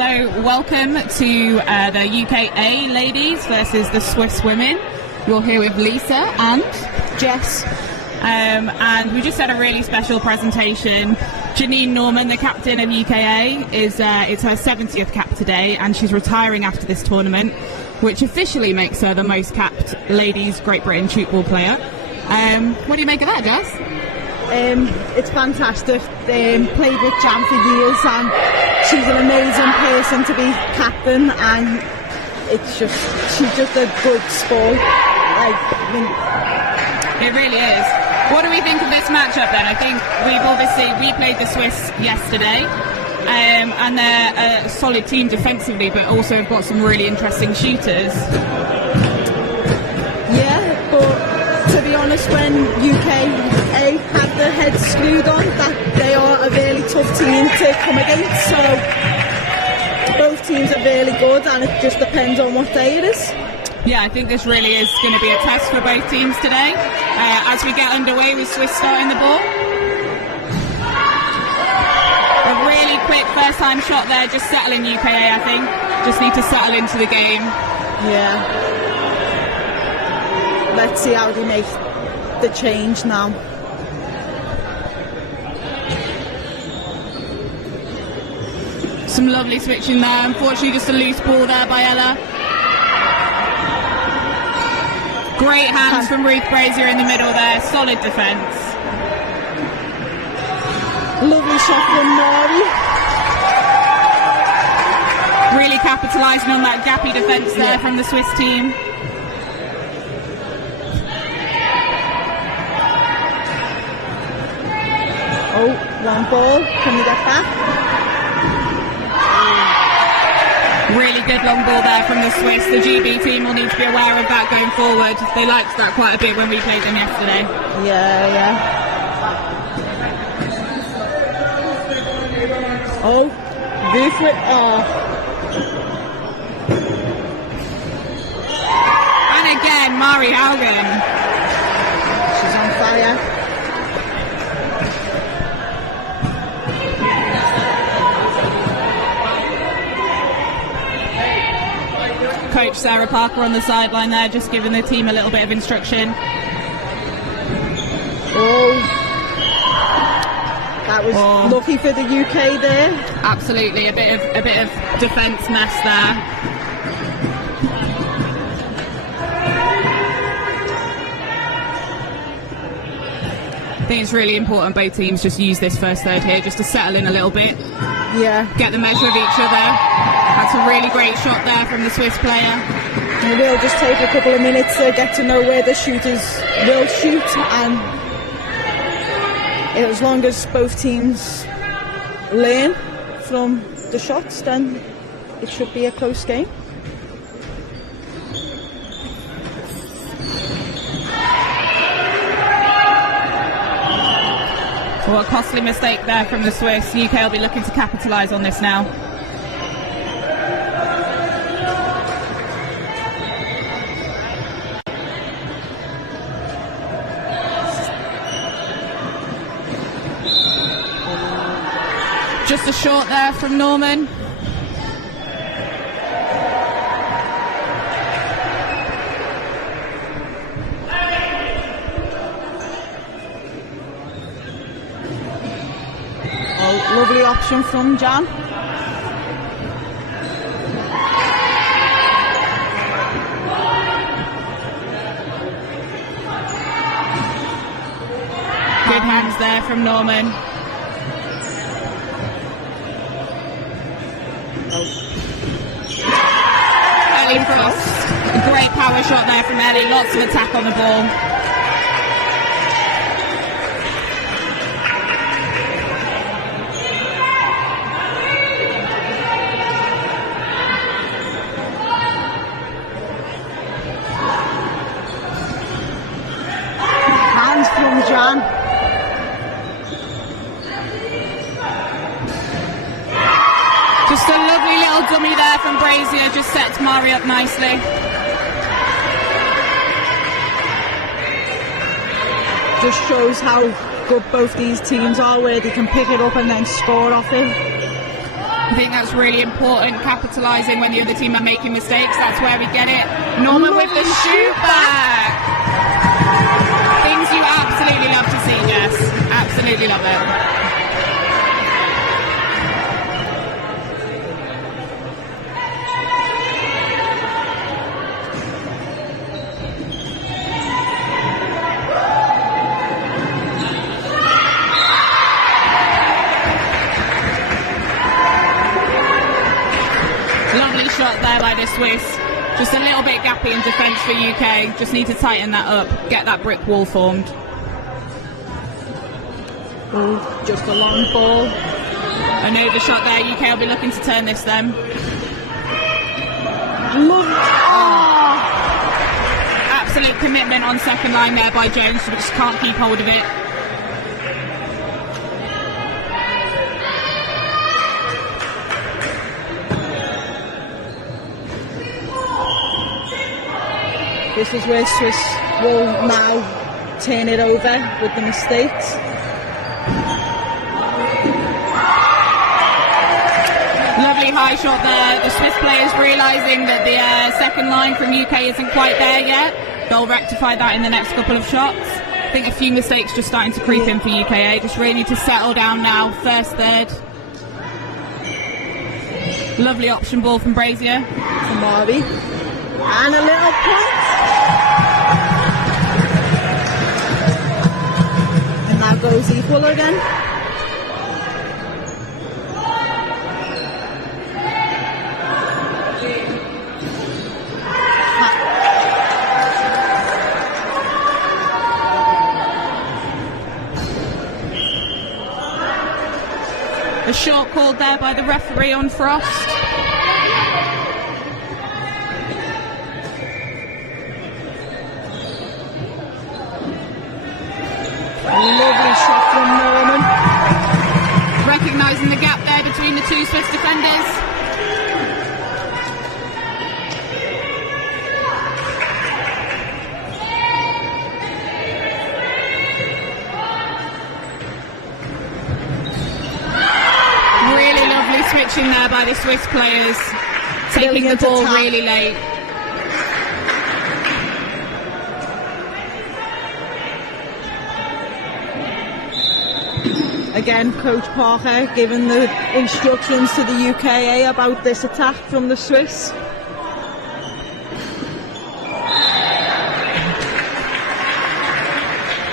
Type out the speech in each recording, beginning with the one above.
So welcome to the UK A ladies versus the Swiss women. You're here with Lisa and Jess. And we just had a really special presentation. Janine Norman, the captain of UKA, it's her 70th cap today, and she's retiring after this tournament, which officially makes her the most capped ladies Great Britain shootball player. What do you make of that, Jess? It's fantastic. Played with Jan for years, and she's an amazing person to be captain, and she's just a good sport. It really is. What do we think of this matchup then? I think we played the Swiss yesterday, and they're a solid team defensively, but also have got some really interesting shooters. Yeah, but to be honest, when UKA had their heads screwed on, that they are a really tough team to come against. So both teams are really good, and it just depends on what day it is. Yeah, I think this really is going to be a test for both teams today. As we get underway with Swiss starting the ball. A really quick first time shot there, just settling UKA, I think. Just need to settle into the game. Yeah. Let's see how they make the change now. Some lovely switching there. Unfortunately, just a loose ball there by Ella. Great hands from Ruth Brazier in the middle there. Solid defence. Lovely shot from Mari. Really capitalising on that gappy defence there from the Swiss team. Oh, one ball. Can we get back? Really good long ball there from the Swiss. The GB team will need to be aware of that going forward. They liked that quite a bit when we played them yesterday. Yeah. Oh, this way. Oh. And again, Mari Haugen. She's on fire. Coach Sarah Parker on the sideline there, just giving the team a little bit of instruction. Oh, that was lucky for the UK there. Absolutely, a bit of defence mess there. I think it's really important both teams just use this first third here just to settle in a little bit. Yeah. Get the measure of each other. That's a really great shot there from the Swiss player. It will just take a couple of minutes to get to know where the shooters will shoot, and as long as both teams learn from the shots, then it should be a close game. Well, a costly mistake there from the Swiss. UK will be looking to capitalise on this now. Just a short there from Norman. Oh, lovely option from Jan. Good hands there from Norman. Ellie Frost. A great power shot there from Ellie. Lots of attack on the ball. Hands from Jan. Just a lovely little dummy there from Brazier, just sets Mari up nicely. Just shows how good both these teams are, where they can pick it up and then score off it. I think that's really important, capitalising when the other team are making mistakes. That's where we get it. Norman with the shoot back. Things you absolutely love to see, Jess. Absolutely love it. Shot there by the Swiss. Just a little bit gappy in defence for UK. Just need to tighten that up, get that brick wall formed. Oh, just a long ball. An overshot there. UK will be looking to turn this then. Absolute commitment on second line there by Jones, but just can't keep hold of it. This is where Swiss will now turn it over with the mistakes. Lovely high shot there. The Swiss players realising that the second line from UK isn't quite there yet. They'll rectify that in the next couple of shots. I think a few mistakes just starting to creep in for UKA. Just really need to settle down now. First, third. Lovely option ball from Brazier. From Marby. And a little point. And now goes equal again. A shot called there by the referee on Frost. Lovely shot from Norman. Recognising the gap there between the two Swiss defenders. Really lovely switching there by the Swiss players. Taking the ball really late. Again, Coach Parker giving the instructions to the UKA about this attack from the Swiss.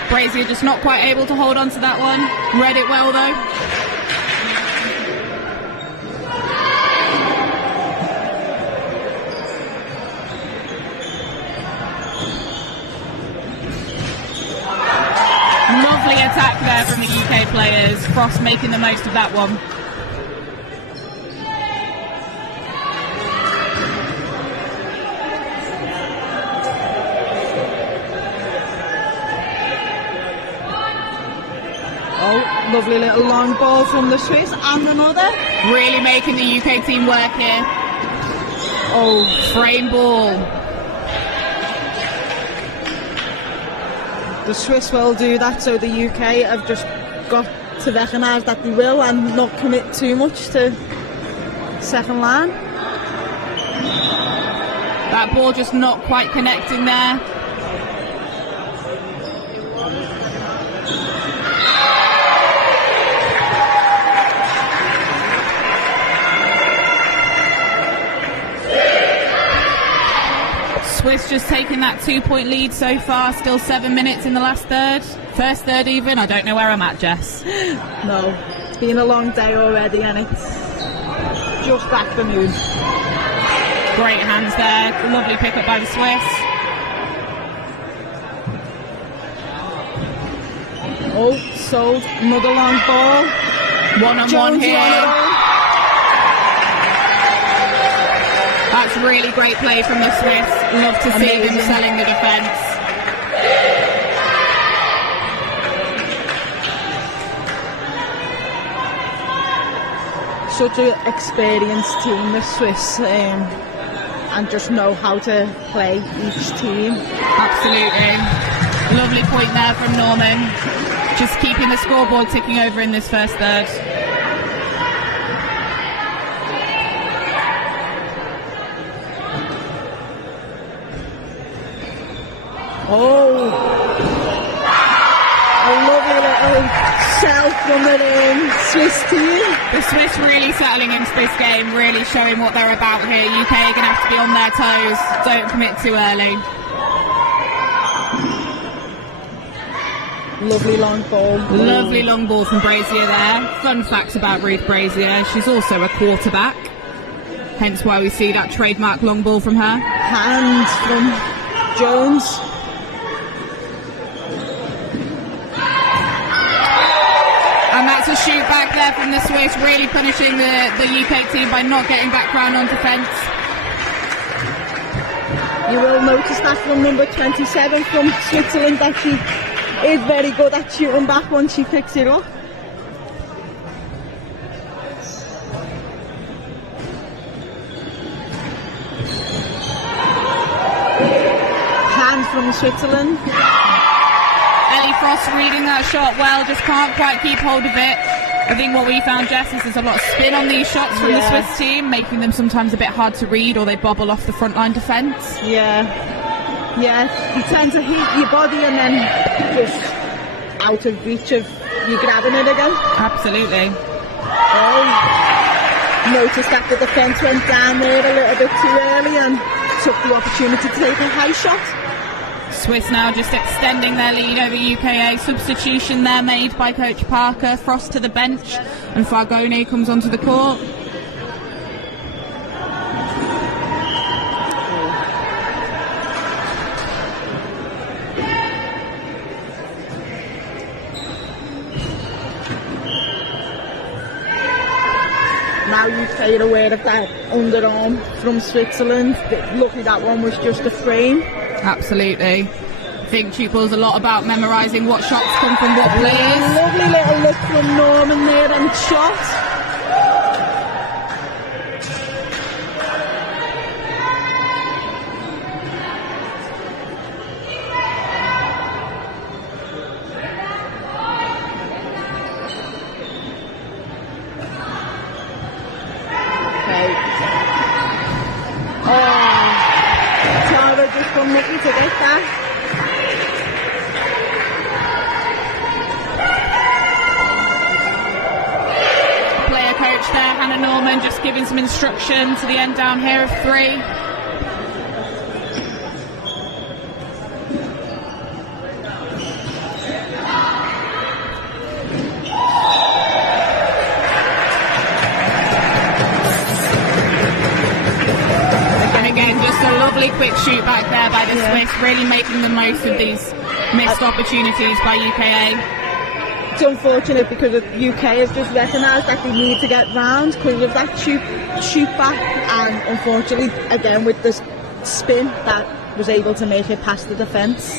Brazier just not quite able to hold on to that one. Read it well though. Lovely attack there from the UK players. Frost making the most of that one. Oh, lovely little long ball from the Swiss and another. Really making the UK team work here. Oh, frame ball. The Swiss will do that, so the UK have just got to recognise that they will and not commit too much to second line. That ball just not quite connecting there. Swiss just taking that 2-point lead so far, still 7 minutes in the last third. First third even, I don't know where I'm at, Jess. No, it's been a long day already and it's just back the moon. Great hands there, lovely pick up by the Swiss. Oh, sold, another long ball. One-on-one here. That's really great play from the Swiss. Love to see them selling the defence. Such an experienced team, the Swiss, and just know how to play each team. Absolutely. Lovely point there from Norman. Just keeping the scoreboard ticking over in this first third. Oh, a lovely little shell from the Swiss team. The Swiss really settling into this game, really showing what they're about here. UK are going to have to be on their toes. Don't commit too early. Lovely long ball. Lovely long ball from Brazier there. Fun facts about Ruth Brazier, she's also a quarterback. Hence why we see that trademark long ball from her. Hand from Jones. And that's a shoot back there from the Swiss, really punishing the UK team by not getting back round on defence. You will notice that from number 27 from Switzerland that she is very good at shooting back once she picks it up. Hand from Switzerland. Ellie Frost reading that shot well, just can't quite keep hold of it. I think what we found, Jess, is there's a lot of spin on these shots from the Swiss team, making them sometimes a bit hard to read, or they bobble off the front line defence. Yeah, you tend to hit your body and then just out of reach of you grabbing it again. Absolutely. Oh, noticed that the defence went down there a little bit too early and took the opportunity to take a high shot. Swiss now just extending their lead over UKA. Substitution there made by Coach Parker. Frost to the bench and Fargone comes onto the court. Now UK are aware of that underarm from Switzerland. Luckily that one was just a frame. Absolutely. I think Tuple's a lot about memorising what shots come from what players. Lovely little look from Norman there and shot. Lucky to get that. Player coach there, Hannah Norman, just giving some instruction to the end down here of 3. Quick shoot back there by the Swiss, really making the most of these missed opportunities by UKA. It's unfortunate because the UK has just recognised that they need to get round because of that shoot back, and unfortunately again with the spin that was able to make it past the defence.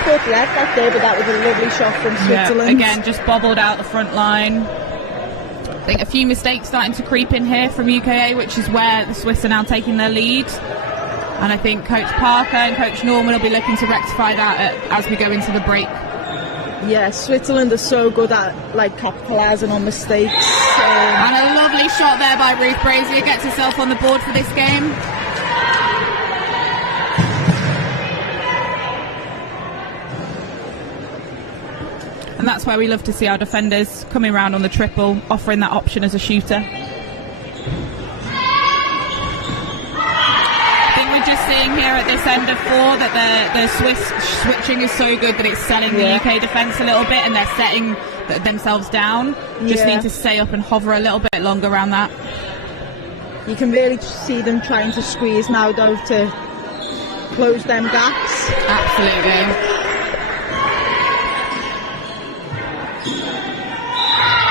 Foot left that there, but that was a lovely shot from Switzerland. Again, just bobbled out the front line. I think a few mistakes starting to creep in here from UKA, which is where the Swiss are now taking their lead. And I think Coach Parker and Coach Norman will be looking to rectify that as we go into the break. Yeah, Switzerland are so good at capitalising on mistakes. And a lovely shot there by Ruth Brazier, gets herself on the board for this game. And that's where we love to see our defenders coming around on the triple, offering that option as a shooter. I think we're just seeing here at this end of 4 that the Swiss switching is so good that it's selling the UK defence a little bit, and they're setting themselves down. Just need to stay up and hover a little bit longer around that. You can really see them trying to squeeze now, though, to close them gaps. Absolutely.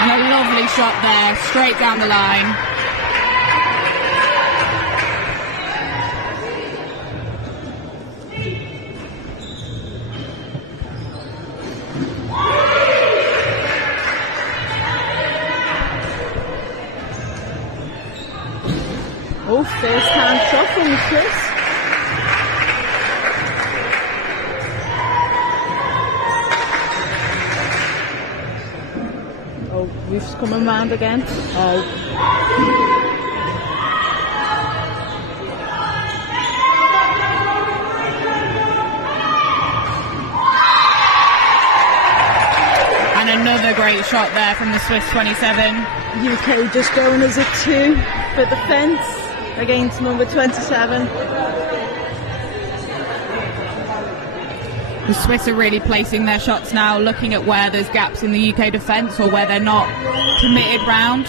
And a lovely shot there, straight down the line. Oh, first hand shot from the Swiss. Roof's coming round again. Oh. another great shot there from the Swiss 27. UK just going as a 2 for defence against number 27. The Swiss are really placing their shots now, looking at where there's gaps in the UK defence or where they're not committed round.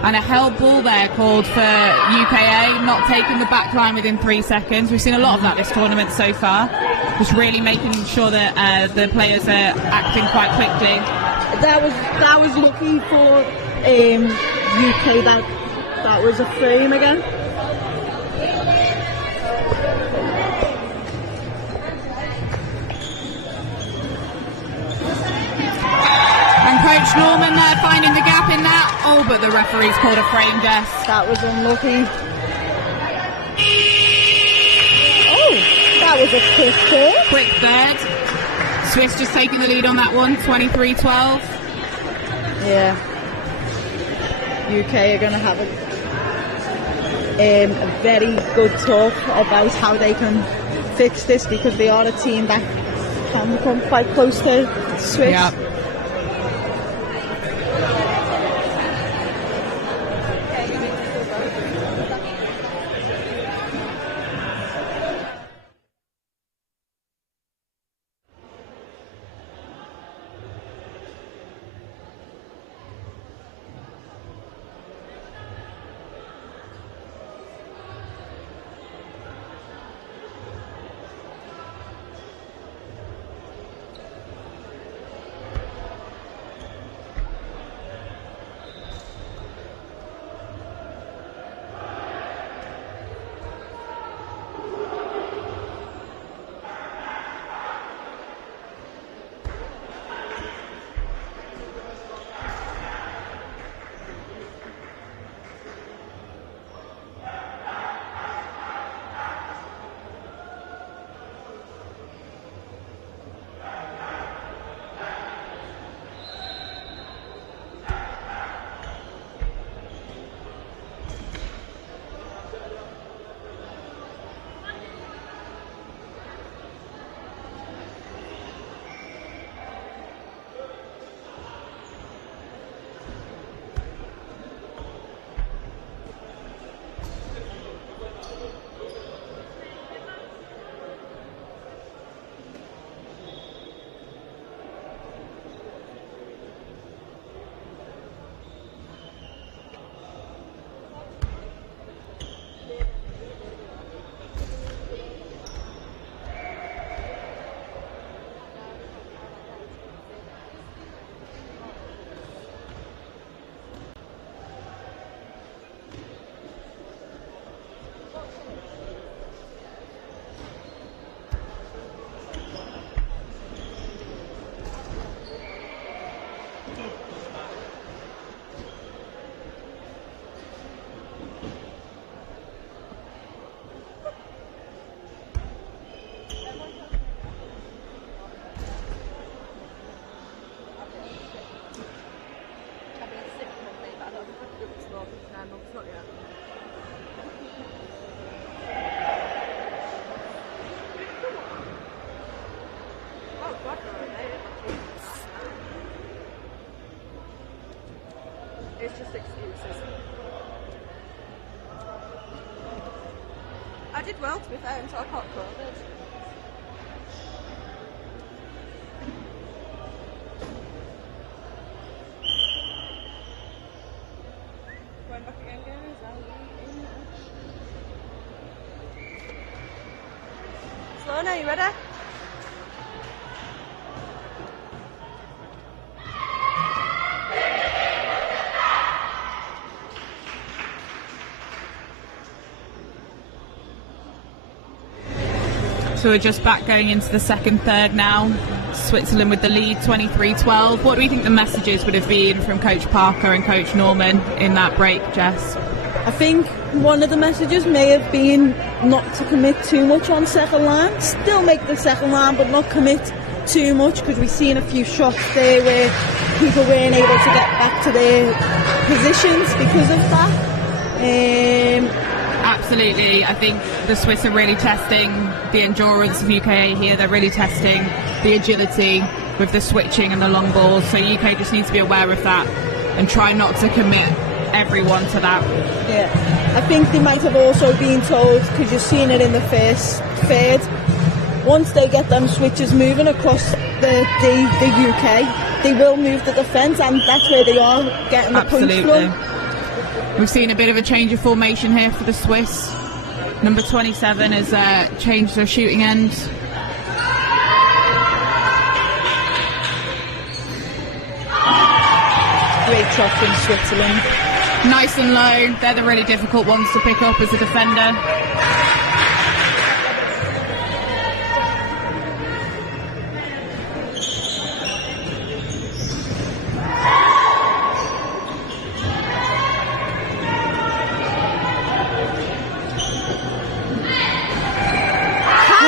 And a held ball there called for UKA, not taking the back line within 3 seconds. We've seen a lot of that this tournament so far. Just really making sure that the players are acting quite quickly. That was looking for UK. That was a frame again. And Coach Norman there finding the gap in that. Oh, but the referee's called a frame, Jess. That was unlucky. Oh, that was a quick third. Quick third. Swiss just taking the lead on that one, 23-12. Yeah. UK are going to have a very good talk about how they can fix this, because they are a team that can become quite close to Swiss. Yeah. It's just excuses. I did well, to be fair, until I caught COVID. Going back again, guys. Slow now, you ready? So we're just back going into the second third now. Switzerland with the lead, 23-12. What do we think the messages would have been from Coach Parker and Coach Norman in that break, Jess? I think one of the messages may have been not to commit too much on second line. Still make the second line, but not commit too much, because we've seen a few shots there where people weren't able to get back to their positions because of that. Absolutely. I think the Swiss are really testing the endurance of UKA here. They're really testing the agility with the switching and the long balls. So UK just needs to be aware of that and try not to commit everyone to that. Yeah, I think they might have also been told, because you've seen it in the first third, once they get them switches moving across the UK, they will move the defence, and that's where they are getting the points from. We've seen a bit of a change of formation here for the Swiss. Number 27 has changed their shooting end. Great shot from Switzerland. Nice and low. They're the really difficult ones to pick up as a defender.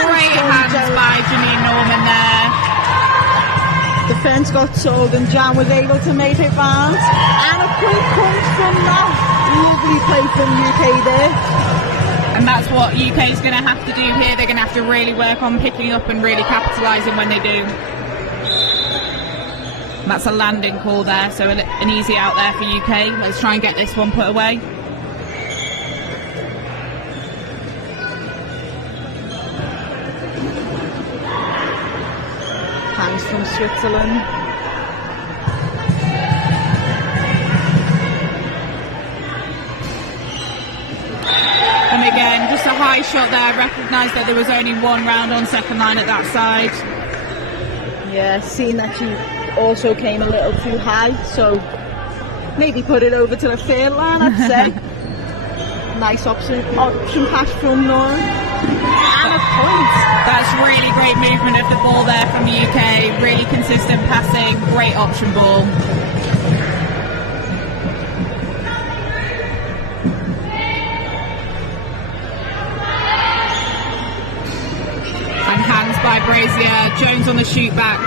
Great hands by Janine Norman there. Defence got sold and Jan was able to make it round. And a point comes from that. Lovely play from UK there. And that's what UK is going to have to do here. They're going to have to really work on picking up and really capitalising when they do. And that's a landing call there, so an easy out there for UK. Let's try and get this one put away. Hands from Switzerland. And again, just a high shot there. Recognised that there was only one round on second line at that side. Yeah, seen that she also came a little too high, so maybe put it over to the third line, I'd say. Nice option pass from Nora. And a point. That's really great movement of the ball there from UK. Really consistent passing, great option ball. And hands by Brazier. Jones on the shoot back.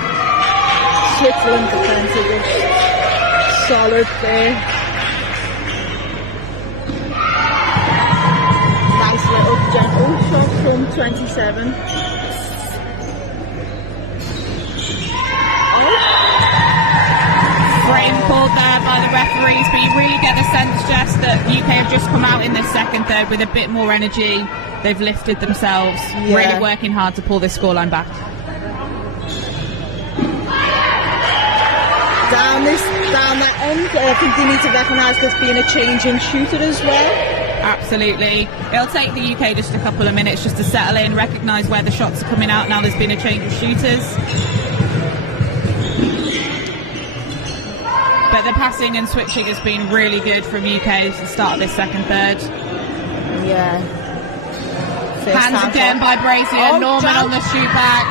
Switzerland defensive is solid there. Nice little gentle shot from 27. Frame called there by the referees, but you really get the sense, Jess, that UK have just come out in this second third with a bit more energy. They've lifted themselves, really working hard to pull this scoreline back. Down that end, I think they need to recognise there's been a change in shooter as well. Absolutely. It'll take the UK just a couple of minutes just to settle in, recognise where the shots are coming out now there's been a change of shooters. But the passing and switching has been really good from UK at the start of this second third. Yeah. Hands again by Brazier. Norman on the shoot back.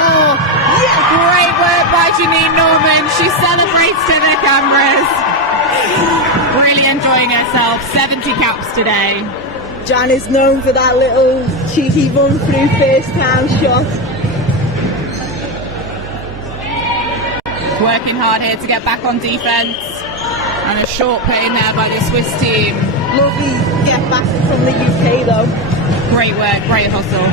Oh, yeah. Great work by Janine Norman. She celebrates to the cameras. Really enjoying herself. 70 caps today. Jan is known for that little cheeky run through first time shot. Working hard here to get back on defence. And a short play now by the Swiss team. Lovely get back from the UK though. Great work, great hustle.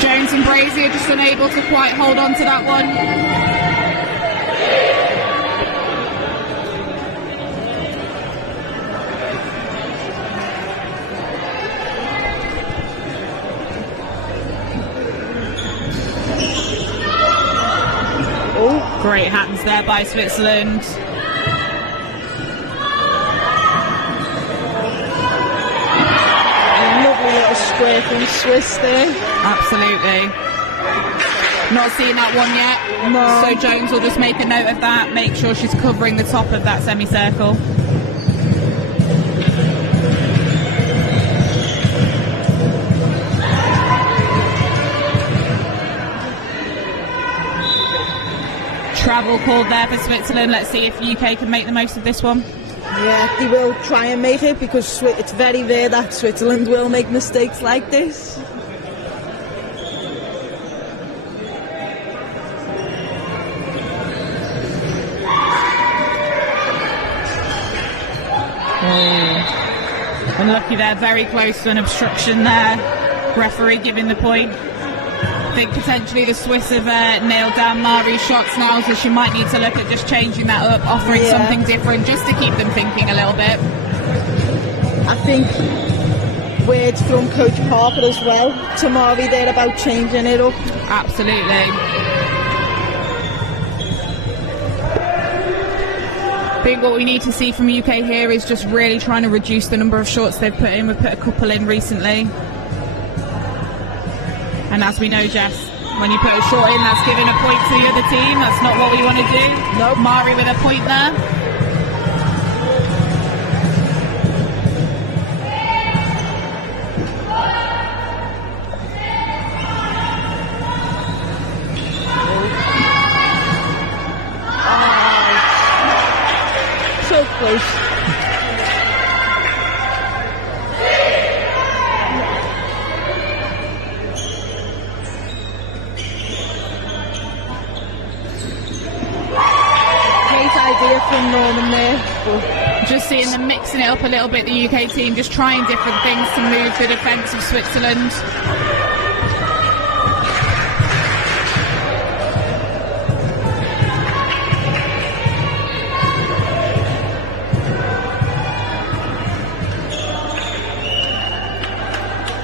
Jones and Brazier just unable to quite hold on to that one. Great hands there by Switzerland. Lovely little square from Swiss there. Absolutely. Not seeing that one yet. No. So Jones will just make a note of that, make sure she's covering the top of that semicircle. Travel called there for Switzerland. Let's see if UK can make the most of this one. Yeah, they will try and make it because it's very rare that Switzerland will make mistakes like this. Unlucky there, very close to an obstruction there. Referee giving the point. I think potentially the Swiss have nailed down Mari's shots now, so she might need to look at just changing that up, offering something different just to keep them thinking a little bit. I think words from Coach Harper as well to Mari there about changing it up. Absolutely. I think what we need to see from UK here is just really trying to reduce the number of shots they've put in. We've put a couple in recently. And as we know, Jess, when you put a shot in, that's giving a point to the other team. That's not what we want to do. Nope. Mari with a point there. So close. From Norman there, but just seeing them mixing it up a little bit, the UK team just trying different things to move the defence of Switzerland.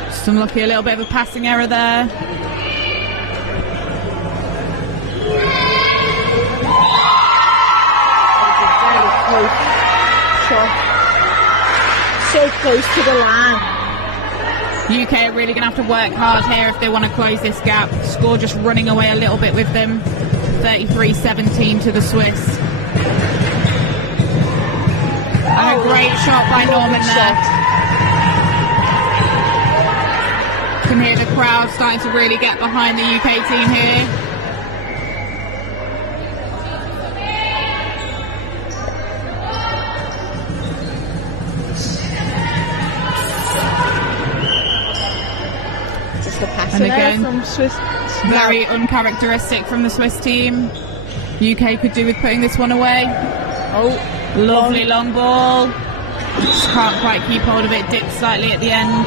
Just unlucky, a little bit of a passing error there. Shot. So close to the line. UK are really going to have to work hard here if they want to close this gap. Score just running away a little bit with them. 33-17 to the Swiss. And a great shot by Norman there. Can hear the crowd starting to really get behind the UK team here. And again, from Swiss. Very uncharacteristic from the Swiss team. UK could do with putting this one away. Oh, lovely long ball. Just can't quite keep hold of it, dipped slightly at the end.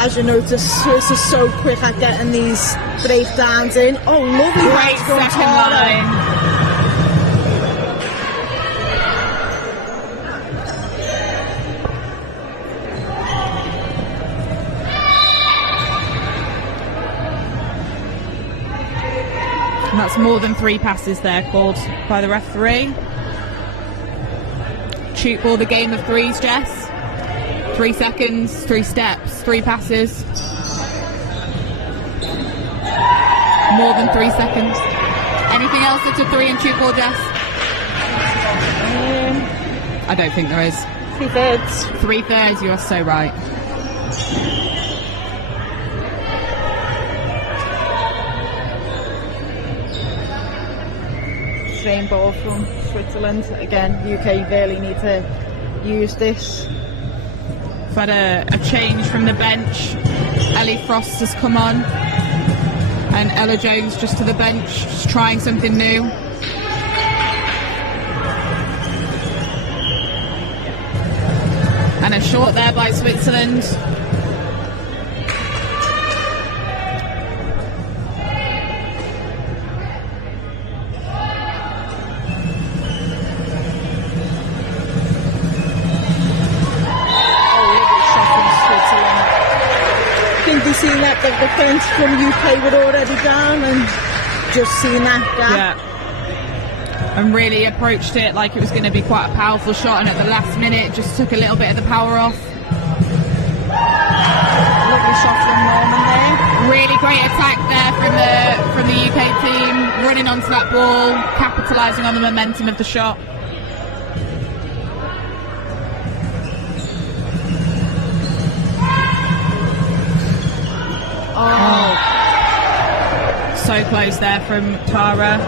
As you notice, Swiss is so quick at getting these breakdowns in. Oh, lovely. Great second line. And that's more than 3 passes there called by the referee. Shoot ball, the game of 3s, Jess. 3 seconds, 3 steps, 3 passes. More than 3 seconds. Anything else that's a 3 and shoot ball, Jess? I don't think there is. 3/3. 3/3, you are so right. Strange ball from Switzerland. Again, UK really need to use this. We've had a change from the bench. Ellie Frost has come on. And Ella Jones just to the bench, just trying something new. And a short there by Switzerland. Seen that the defence from UK were already down and just seen that gap. Yeah. And really approached it like it was going to be quite a powerful shot, and at the last minute just took a little bit of the power off. Lovely shot from Norman there. Really great attack there from the UK team, running onto that ball, capitalising on the momentum of the shot. Oh, so close there from Tara.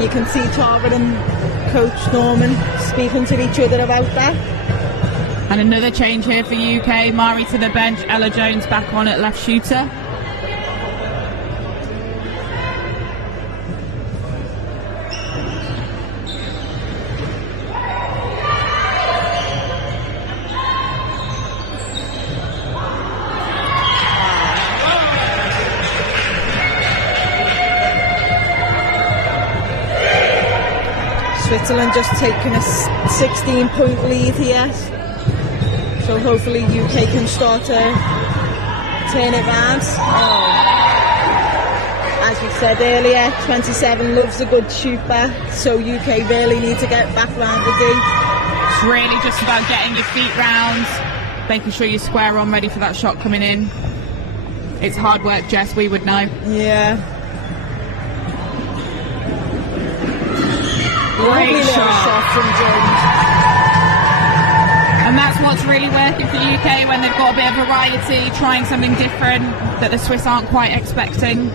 You can see Tara and Coach Norman speaking to each other about that. And another change here for UK. Mari to the bench, Ella Jones back on at left shooter. Switzerland just taking a 16-point lead here. So hopefully UK can start to turn it round. As we said earlier, 27 loves a good shoot back, so UK really need to get back round the D. It's really just about getting your feet round, making sure you're square on, ready for that shot coming in. It's hard work, Jess, we would know. Yeah. Great shot from Jones. And that's what's really working for UK when they've got a bit of variety, trying something different that the Swiss aren't quite expecting.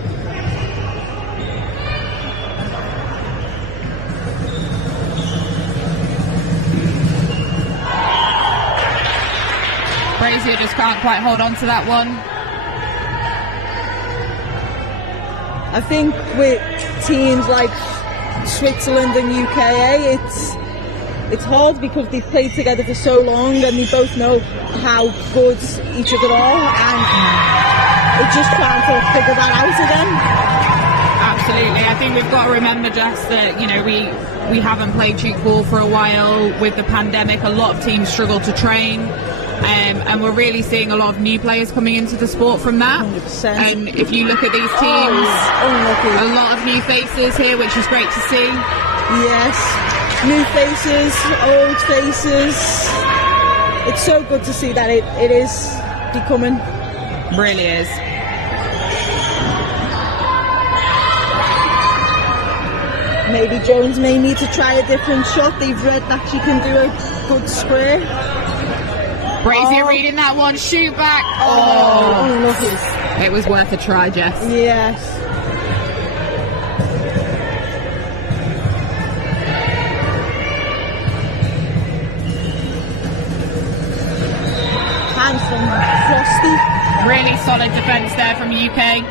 Brazier just can't quite hold on to that one. I think with teams like Switzerland and UKA, it's hard because they've played together for so long and they both know how good each other are, and they're just trying to figure that out again. Absolutely. I think we've got to remember, Jess, that we haven't played shoot ball for a while. With the pandemic, a lot of teams struggle to train. And we're really seeing a lot of new players coming into the sport from that. 100%. And if you look at these teams, a lot of new faces here, which is great to see. Yes, new faces, old faces. It's so good to see that it is becoming. Really is. Maybe Jones may need to try a different shot. They've read that she can do a good square. Brazier reading that one, shoot back. Unlucky. It was worth a try, Jess. Yes. Hands from Frosty. Really solid defence there from UK.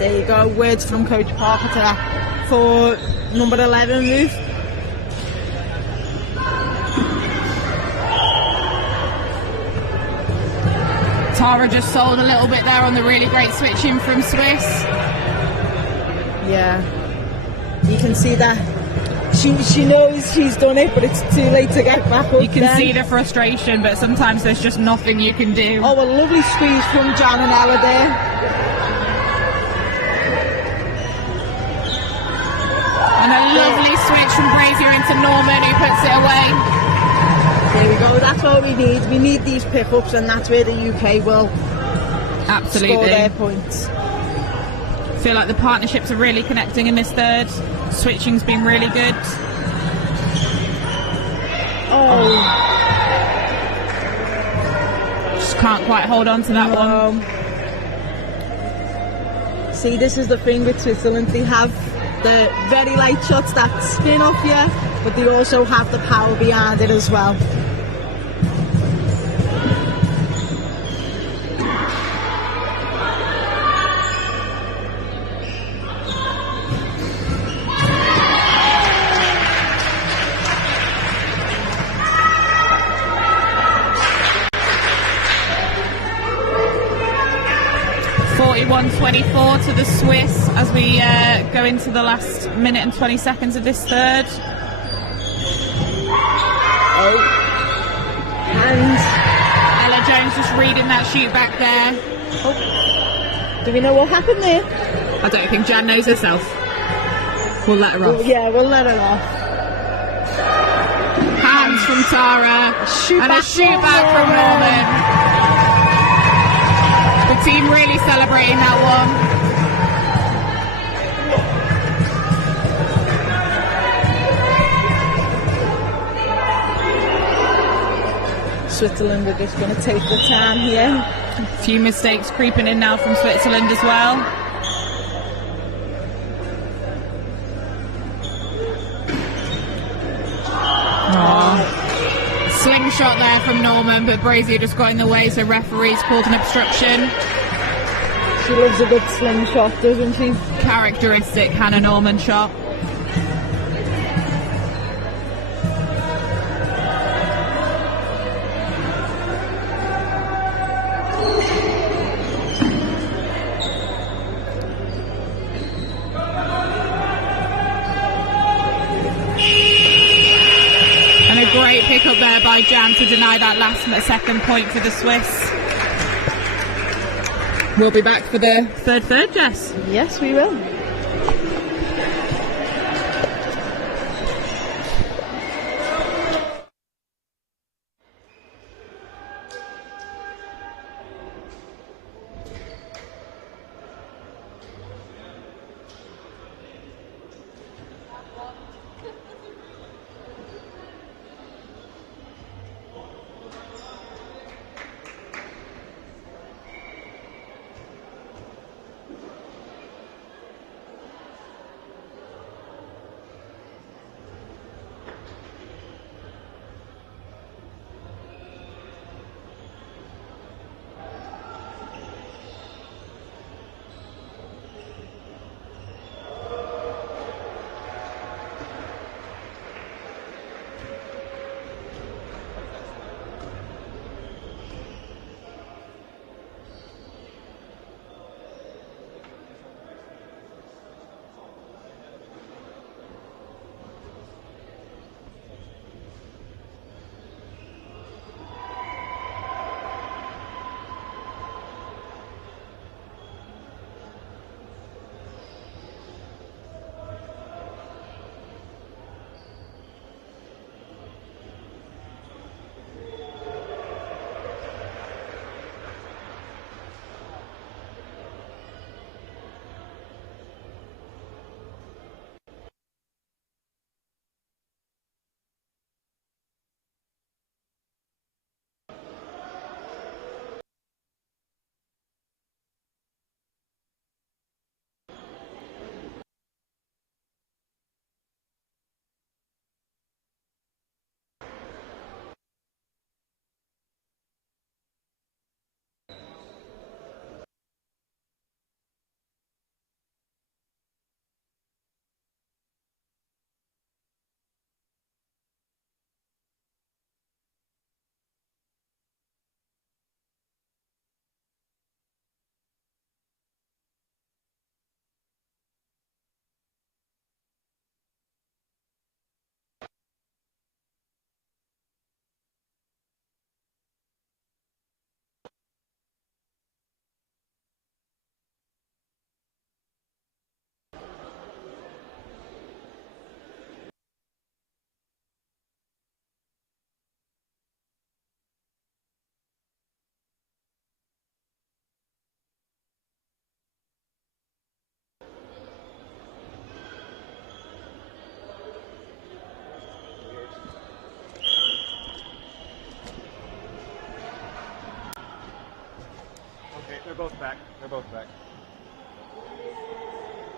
There you go, words from Coach Parker to that for number 11 move. Tara just sold a little bit there on the really great switching from Swiss. Yeah, you can see that she knows she's done it, but it's too late to get back up. You can see the frustration, but sometimes there's just nothing you can do. Oh, a lovely squeeze from Jan and Ella there. And a lovely switch from Brazier into Norman, who puts it away. There we go, that's what we need. We need these pick-ups, and that's where the UK will Absolutely score their points. I feel like the partnerships are really connecting in this third. Switching's been really good. Just can't quite hold on to that one. See, this is the thing with Switzerland. They have the very light shots that spin off you, but they also have the power behind it as well. .24 to the Swiss as we go into the last minute and 20 seconds of this third. And Ella Jones just reading that shoot back there. do we know what happened there? I don't think Jan knows herself. We'll let her off. Yeah, we'll let her off. Hands from Tara and a shoot back from Norman. The team really celebrating that one. Switzerland are just going to take the time here. A few mistakes creeping in now from Switzerland as well. Slingshot there from Norman, but Brazier just got in the way, so referees called an obstruction. She loves a good slingshot, doesn't she? Characteristic Hannah Norman shot. great pick up there by Jan to deny that last second point for the Swiss. We'll be back for the third, Jess. Yes, we will. They're both back. They're both back.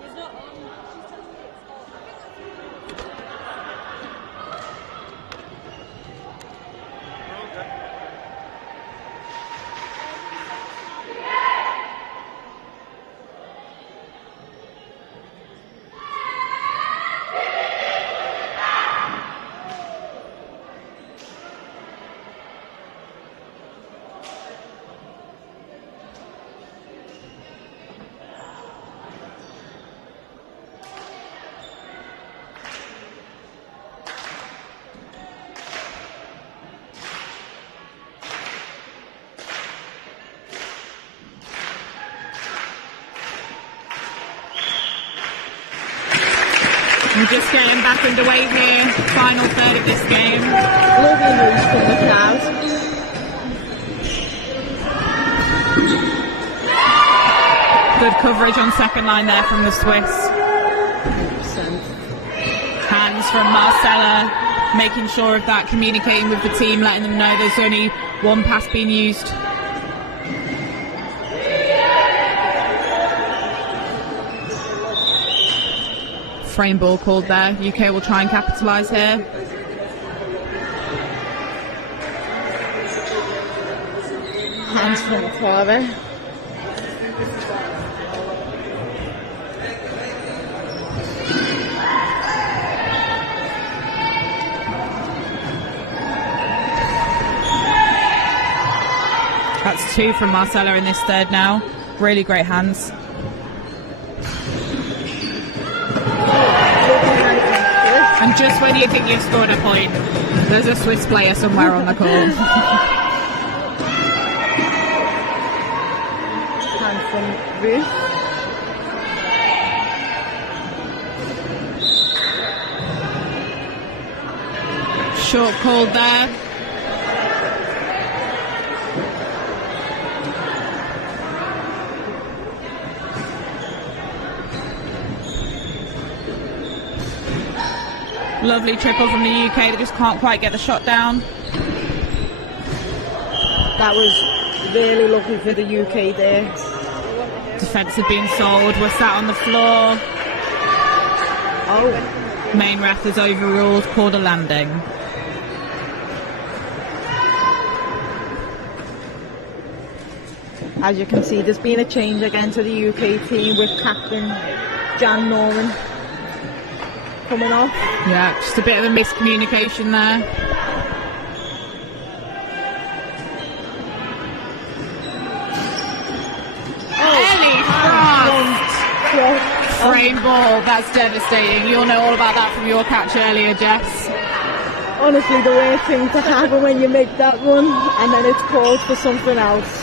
He's not on. She's telling me it's on. We're just getting back underway here, final third of this game. Lovely news from the crowd. Good coverage on second line there from the Swiss. 100%. Hands from Marcella, making sure of that, communicating with the team, letting them know there's only one pass being used. Frame ball called there. UK will try and capitalise here. Hands from the father. That's two from Marcella in this third now. Really great hands. And just when you think you've scored a point, there's a Swiss player somewhere on the court. Hand from Ruth. Short called there. Lovely triple from the UK. They just can't quite get the shot down. That was really lucky for the UK there. Defence had been sold. We're sat on the floor. Oh, Main ref has overruled, called a landing. as you can see, there's been a change again to the UK team with captain Jan Norman coming off. Yeah, just a bit of a miscommunication there. Ellie Frost! Frame ball, that's devastating. You'll know all about that from your catch earlier, Jess. Honestly, the worst thing to happen when you make that one and then it's called for something else.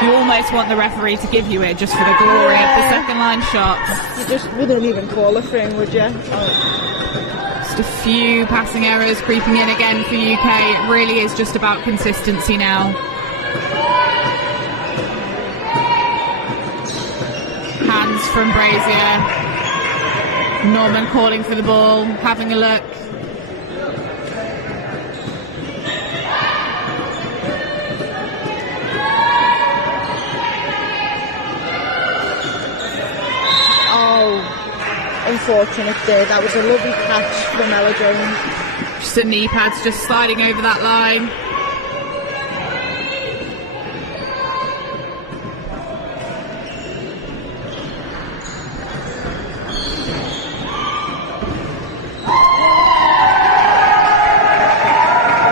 You almost want the referee to give you it just for the glory of the second line shots. You just wouldn't even call a frame, would you? Just a few passing errors creeping in again for UK. It really is just about consistency now. Hands from Brazier. Norman calling for the ball, having a look. Unfortunate there. That was a lovely catch from Ella Jones. Just the knee pads just sliding over that line.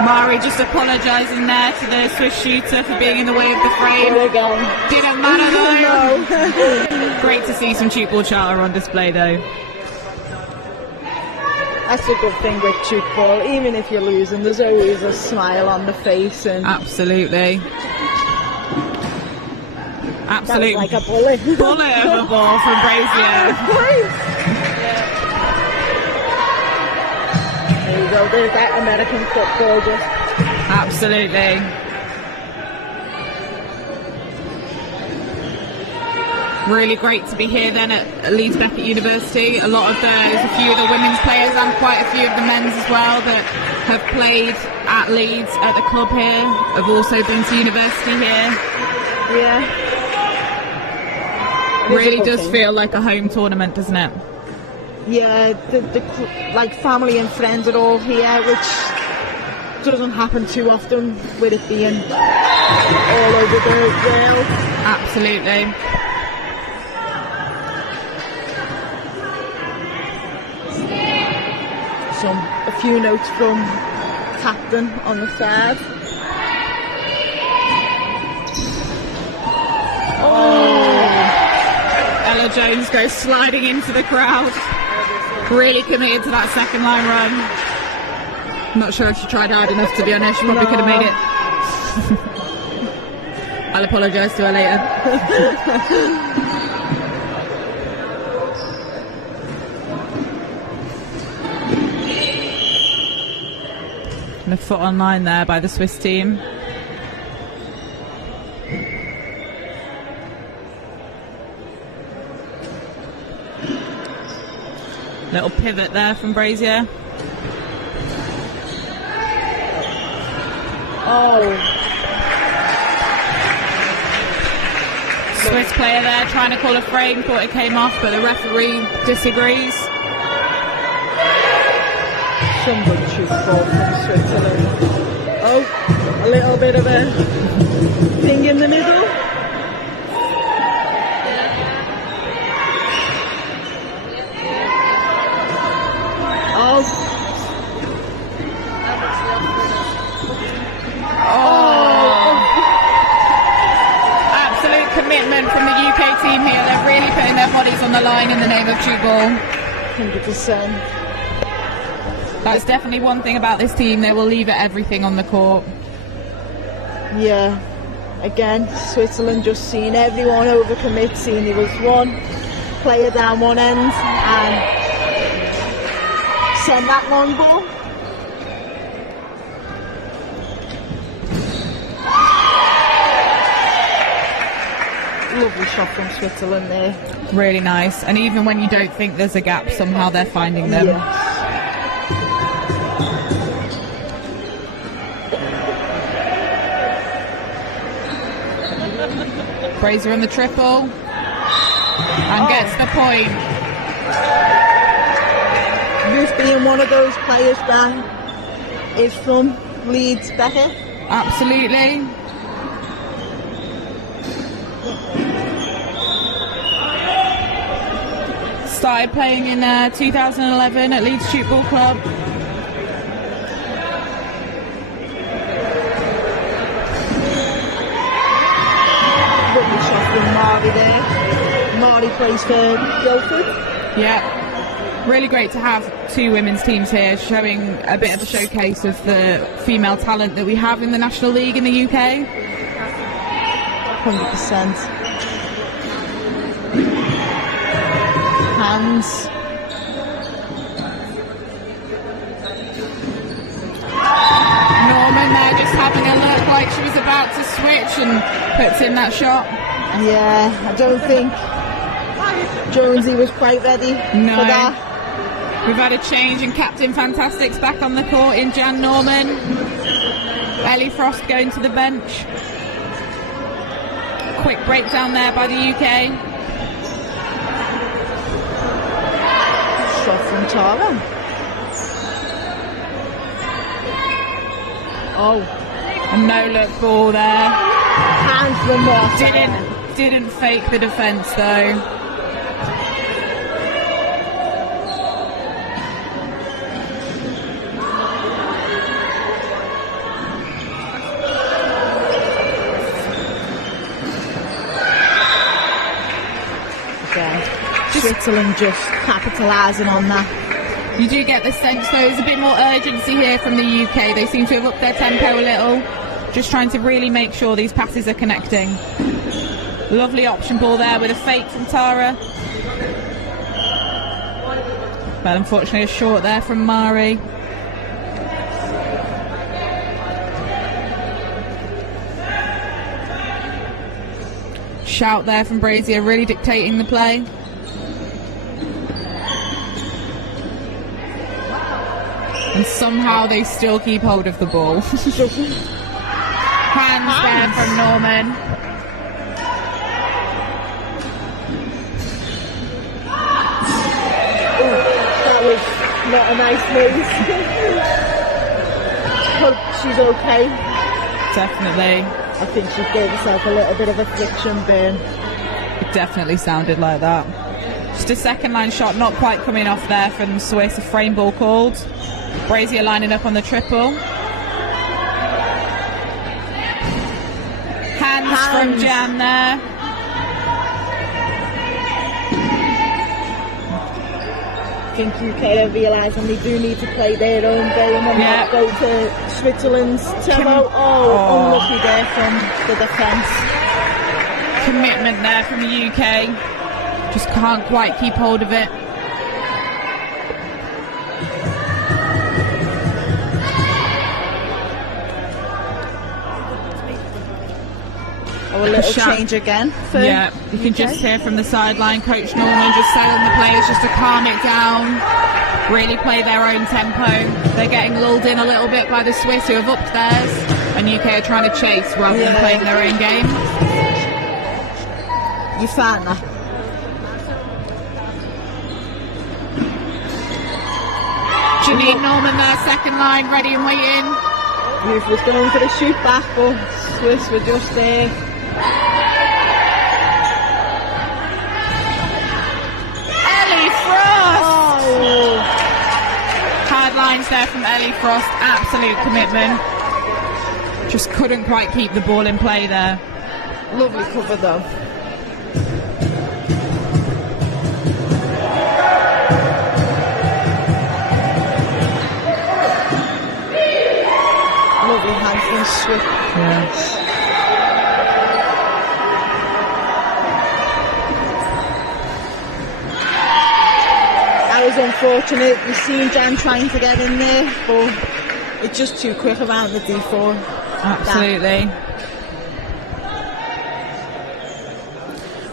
Mari just apologising there to the Swiss shooter for being in the way of the frame. Didn't matter though. No. Great to see some shoot ball charter on display though. That's a good thing with shoot ball. Even if you're losing, there's always a smile on the face. And absolutely. Absolutely. That was like a bullet. Bullet of a ball from Brazier. There you go. There's that American football just. Absolutely. Really great to be here then at Leeds Beckett University. There's a few of the women's players and quite a few of the men's as well that have played at Leeds at the club here, have also been to university here. Yeah. Really does feel like a home tournament, doesn't it? Yeah, the like family and friends are all here, which doesn't happen too often with it being all over the world. Absolutely. A few notes from captain on the side. Ella Jones goes sliding into the crowd. Really committed to that second line run. Not sure if she tried hard enough, to be honest. She probably could have made it. I'll apologise to her later. And a foot on line there by the Swiss team. Little pivot there from Brazier. Swiss player there trying to call a frame, thought it came off, but the referee disagrees. Some good shoot ball from Switzerland. A little bit of a thing in the middle. Absolute commitment from the UK team here. They're really putting their bodies on the line in the name of shoot ball. 100%. That's definitely one thing about this team. They will leave everything on the court. Yeah. Again, Switzerland just seeing everyone overcommit, seeing there was one player down one end and send that long ball. Lovely shot from Switzerland there. Really nice. And even when you don't think there's a gap, somehow they're finding them. Yes. Brazier on the triple. And gets the point. Ruth being one of those players that is from Leeds, Becca. Absolutely. Started playing in 2011 at Leeds Shoot Ball Club. Lovely shot from Mari there. Mari plays for Guildford. Yeah. Really great to have two women's teams here, showing a bit of a showcase of the female talent that we have in the National League in the UK. 100%. Hands. Norman there just having a look like she was about to switch and puts in that shot. Yeah, I don't think Jonesy was quite ready No. for that. We've had a change and Captain Fantastic's back on the court in Jan Norman. Ellie Frost going to the bench. Quick breakdown there by the UK. Shot from Tara. Oh, A no-look ball there. hands from Marta. Didn't fake the defence though. Switzerland just capitalising on that. You do get the sense though there's a bit more urgency here from the UK. They seem to have upped their tempo a little, just trying to really make sure these passes are connecting. Lovely option ball there with a fake from Tara. But unfortunately a short there from Mari. Shout there from Brazier, really dictating the play. And somehow they still keep hold of the ball. Hands there from Norman. That was not a nice move. Hope she's okay. Definitely. I think she gave herself a little bit of a friction burn. It definitely sounded like that. Just a second line shot not quite coming off there from Swiss. A frame ball called. Brazier lining up on the triple. Hands from Jan there. I think UK are realising they do need to play their own game and not go to Switzerland's tempo. Unlucky there from the defence. Commitment there from the UK. Just can't quite keep hold of it. A little change again. Yeah, you can just hear from the sideline, Coach Norman just telling the players just to calm it down, really play their own tempo. They're getting lulled in a little bit by the Swiss who have upped theirs, and UK are trying to chase rather than playing their own game. You found that. Janine Norman there, second line, ready and waiting. Ruth was going for the shoot back, but Swiss were just there. Ellie Frost! Oh. Hard lines there from Ellie Frost, absolute commitment. Just couldn't quite keep the ball in play there. Lovely cover though. was unfortunate. You've seen Jan trying to get in there, but it's just too quick around the D4. Absolutely.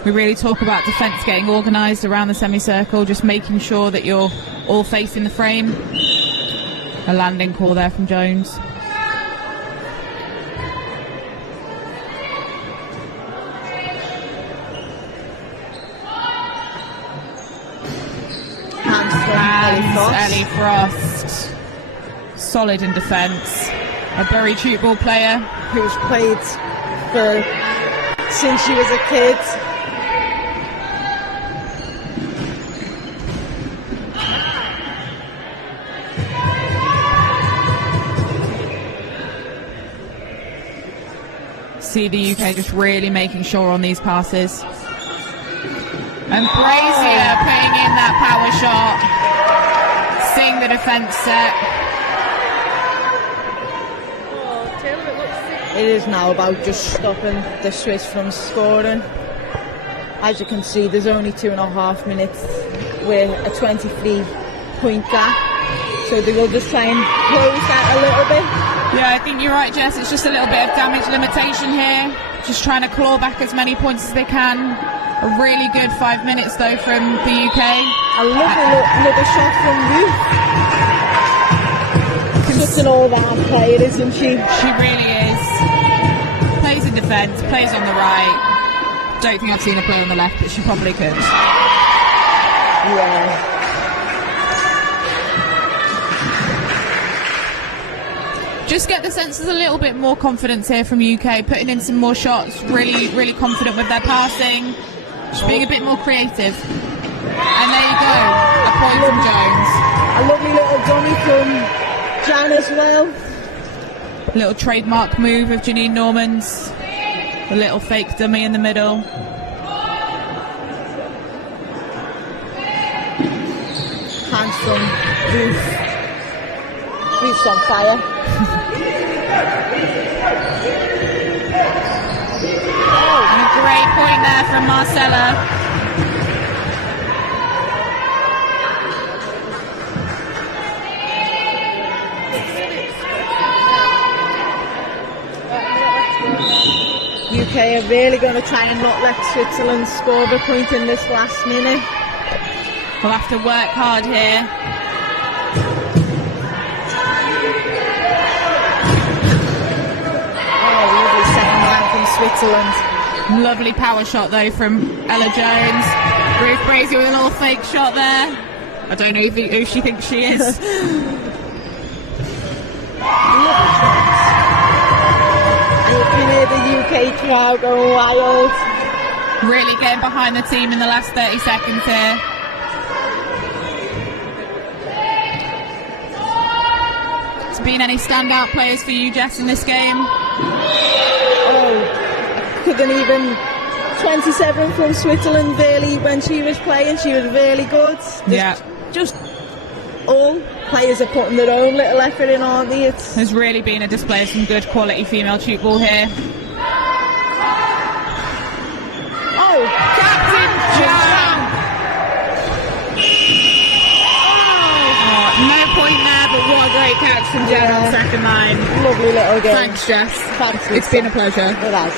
We really talk about defence getting organised around the semicircle, just making sure that you're all facing the frame. A landing call there from Jones. Ellie Frost, solid in defence. A Bury Tute ball player who's played since she was a kid. See the UK just really making sure on these passes. And Brazier playing in that power shot, seeing the defence set. It is now about just stopping the Swiss from scoring. As you can see, there's only 2.5 minutes with a 23-point gap, so they will just try and close that a little bit. Yeah, I think you're right, Jess. It's just a little bit of damage limitation here. Just trying to claw back as many points as they can. A really good 5 minutes though from the UK. A lovely another shot from Ruth. Such an all-round player, isn't she? She really is. Plays in defence, plays on the right. Don't think I've seen her play on the left, but she probably could. Yeah. Just get the sense there's a little bit more confidence here from UK, putting in some more shots, really confident with their passing, just being a bit more creative. And there you go, a point from Jones. A lovely little dummy from Jan as well. Little trademark move of Janine Norman's, a little fake dummy in the middle. Hands from Ruth. Ruth's on fire. And a great point there from Marcella. UK are really going to try and not let Switzerland score the point in this last minute. We'll have to work hard here. Switzerland. Lovely power shot though from Ella Jones. Ruth Brazier with a little fake shot there. I don't know who she thinks she is. And you can hear the UK crowd going wild. Really getting behind the team in the last 30 seconds here. Has been any standout players for you, Jess, in this game? Couldn't even 27 from Switzerland really when she was playing. She was really good. Just all players are putting their own little effort in, aren't they? There's really been a display of some good quality female tute ball here. Oh, Captain Jan! No point there, but what a great catch from Jan on second line. Lovely little game. Thanks, Jess. Thanks, it's been a pleasure. It has.